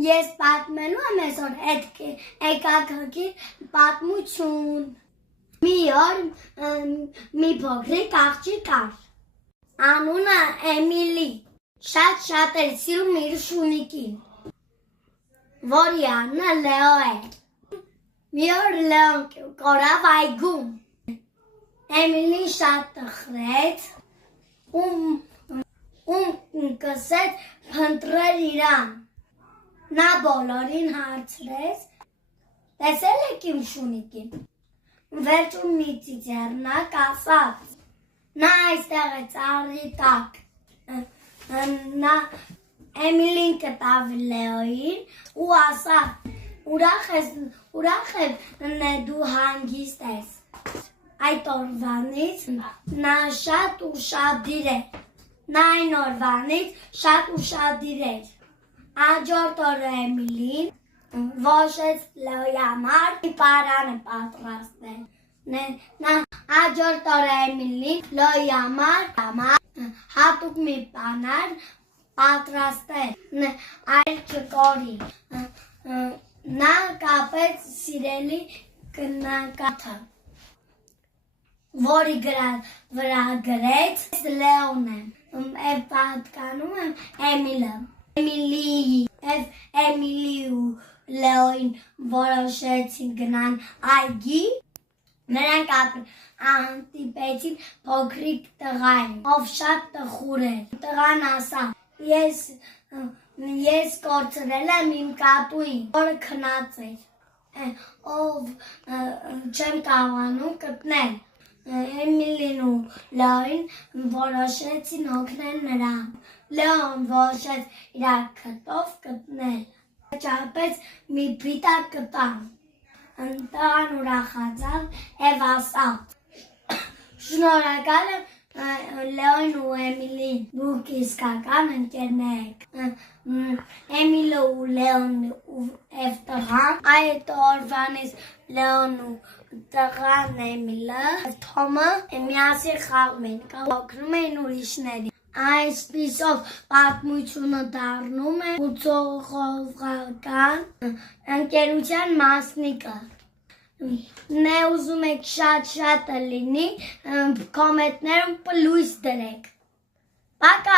Ես պատմելու եմ այսօր եկակղի պատմություն։ Մի օր մի փոքրիկ աղջիկ կար։ Անունը Էմիլի։ Շատ էր սիրում իր շունիկին, որի անունը Լեո էր։ Մի օր Լեոն կորավ այգում։ Էմիլին շատ տխրեց, ում կսեց փնտրել իրան։ Նա բոլորին հարցրեց. տեսել եք իմ շունիկին։ Վերջում մի ծիծեռնակ ասաց. նա այստեղ է ծառի տակ։ Նա Էմիլին կտավ Լեոին ու ասաց. ուրախ եմ դու հանգիստ ես։ Այդ օրվանից նա շատ ուշադիր էր։ Հաջորդ օրը Էմիլին որոշեց Լեոյի համար մի պարան պատրաստել։ Հաջորդ օրը Էմիլին Լեոյի համար հատուկ մի բանալ պատրաստել, այլ չկորի։ Նա կապեց սիրելի կնակաթը, որի վրա գրեց Լեոն եմ, և պատկանում եմ Էմիլը։ Էմիլի ու Լեոին որոշեցին գնան այգի, նրանք հանդիպեցին փոքրիկ տղային, ով շատ տխուր էր։ Տղան ասաց. ես կորցրել եմ իմ կատուին, որը քնած էր, ով չեմ կարողանում գտնել։ Էմիլին ու Լեոին որոշեցին օգնել նրան։ Լեոն որոշեց իր քթով գտնել։ Վերջապես մի փիթակ գտան։ Տղան ուրախացավ և ասաց. շնորհակալ եմ Լեոն ու Էմիլին, դուք իսկական ընկերներ եք։ Էմիլը ու Լեոն և տղան, այդ օրվանից Լեոն ու տղան Էմիլը և Թոմը միասին խաղում էին, օգնում էին ուրիշներին։ Այսպիսով պատմությունը դառնում է ուսուցողական ընկերության մասնիկը։ Ուզում եք շատ լինի, կոմենտներում պլյուս դրեք։ Պակա։